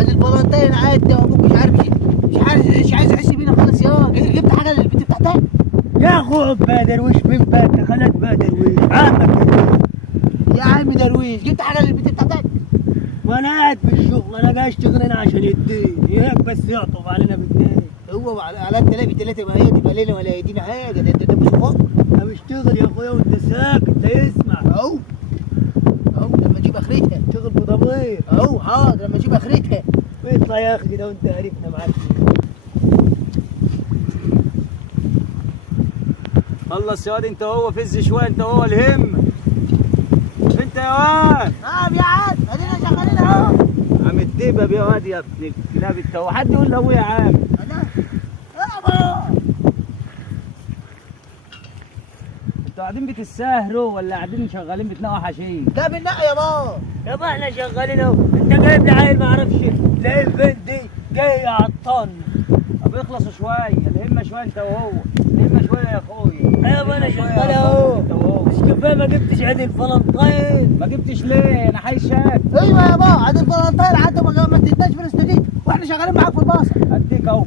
عايز الفالنتين عادي، وابوك مش عارف مش عايز يحس بينا خالص. يا جبت حاجه للبنت بتاعتك؟ يا اخو بدرويش من باتك خلت بدرويش عمك درويش. يا عم درويش، جبت حاجه للبنت بتاعتك؟ وانا قاعد في الشغل، انا جاي اشتغل هنا عشان يديني هيك بس يعطف علينا بالدين. هو على التلاقي ثلاثه، ما هي تبقى ليله ولا يدينا حاجه. ده مش فوق. انا بشتغل يا اخويا وانت ساكت لا يسمع. اهو لما اجيب اخرتها. اشتغل بضمير. اهو حاضر لما اجيب اخرتها. اطلع يا اخي كده وانت عرفنا معاك. خلص يا واد انت وهو، فز شويه انت وهو الهم. انت يا واد نعم يا عم، ادينا شغالين اهو. عم الدبب يا واد يا ابن الكلاب انت، هو حد يقول لابويا يا عم؟ انا يابا. انتوا قاعدين بتتساهروا ولا قاعدين شغالين بتنقوا حشيش؟ ده بالنقي يا بابا. يابا احنا شغالين اهو، انت جايب لي عيل ما اعرفش تلاقي البنت دي جاي عطان. طب اخلصوا شويه، الهمه شويه انت وهو، الهمه شويه يا اخويا. ايوه انا شغال اهو. انت وهو مش كفايه ما جبتش عيد الفلنطين؟ ما جبتش ليه؟ انا حيشك. ايوه يا بابا، عاد الفالنتين عاد ما اديتناش فلوس دي، واحنا شغالين معاك في الباصه. اديك اهو.